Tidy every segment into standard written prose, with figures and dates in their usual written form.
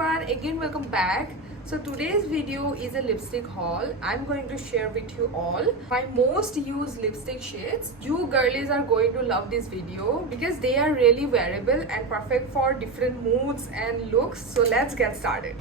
everyone, again welcome back. So today's video is a lipstick haul. I'm going to share with you all my most used lipstick shades. You girlies are going to love this video because they are really wearable and perfect for different moods and looks. So let's get started.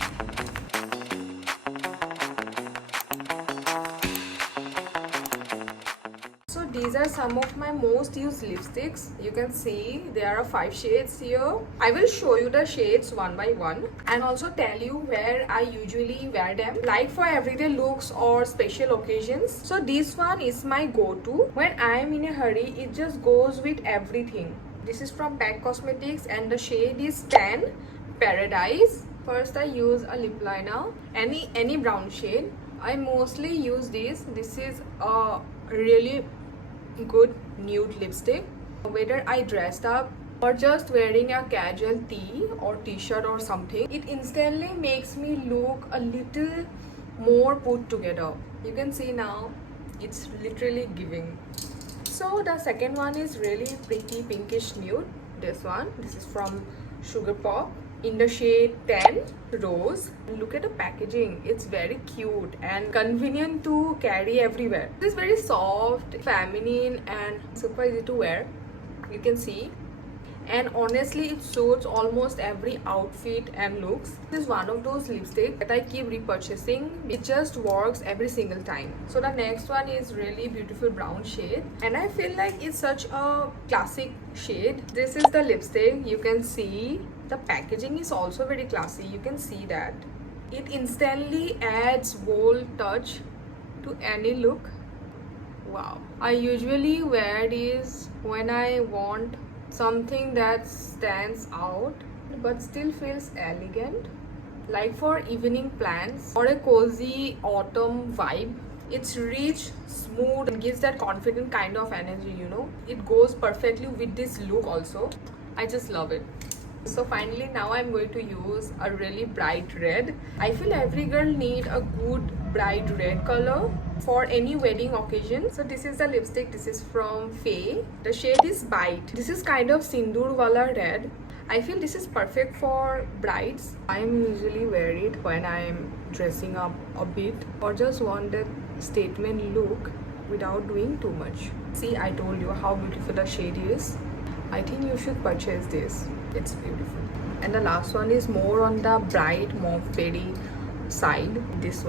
So these are some of my most used lipsticks. You can see there are 5 shades here. I will show you the shades one by one and also tell you where I usually wear them, like for everyday looks or special occasions. So this one is my go-to. When I am in a hurry, it just goes with everything. This is from MAC Cosmetics and the shade is Tan Paradise. First I use a lip liner, any brown shade. I mostly use this. This is a really good nude lipstick. Whether I dressed up or just wearing a casual tee or t-shirt or something, it instantly makes me look a little more put together. You can see now it's literally giving. So the second one is really pretty pinkish nude. This is from Sugar Pop in the shade 10 Rose. Look at the packaging, it's very cute and convenient to carry everywhere. This is very soft, feminine and super easy to wear. You can see, and honestly it suits almost every outfit and looks. This is one of those lipsticks that I keep repurchasing. It just works every single time. So the next one is really beautiful brown shade and I feel like it's such a classic shade. This is the lipstick. You can see the packaging is also very classy. You can see that it instantly adds bold touch to any look. Wow, I usually wear this when I want something that stands out but still feels elegant, like for evening plans or a cozy autumn vibe. It's rich, smooth and gives that confident kind of energy, you know. It goes perfectly with this look also. I just love it. So finally now I'm going to use a really bright red. I feel every girl need a good bright red color for any wedding occasion. So this is the lipstick. This is from Faye. The shade is Bite. This is kind of sindoor wala red. I feel this is perfect for brides. I usually wear it when I'm dressing up a bit or just want that statement look without doing too much. See, I told you how beautiful the shade is. I think you should purchase this. It's beautiful. And the last one is more on the bright mauve berry side. This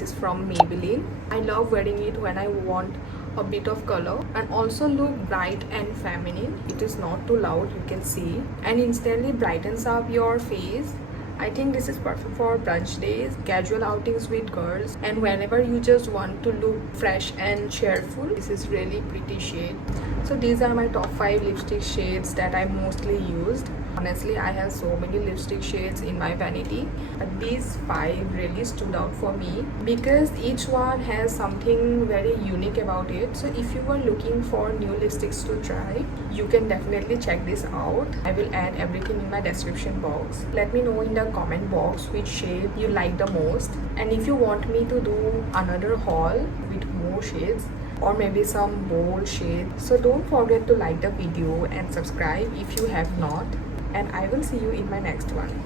is from Maybelline. I love wearing it when I want a bit of color and also look bright and feminine. It is not too loud, you can see, and instantly brightens up your face. I think this is perfect for brunch days, casual outings with girls, and whenever you just want to look fresh and cheerful. This is really pretty shade. So these are my top 5 lipstick shades that I mostly used. Honestly, I have so many lipstick shades in my vanity, but these 5 really stood out for me because each one has something very unique about it. So if you were looking for new lipsticks to try, you can definitely check this out. I will add everything in my description box. Let me know in the comment box which shade you like the most, and if you want me to do another haul with more shades or maybe some bold shades. So don't forget to like the video and subscribe if you have not, and I will see you in my next one.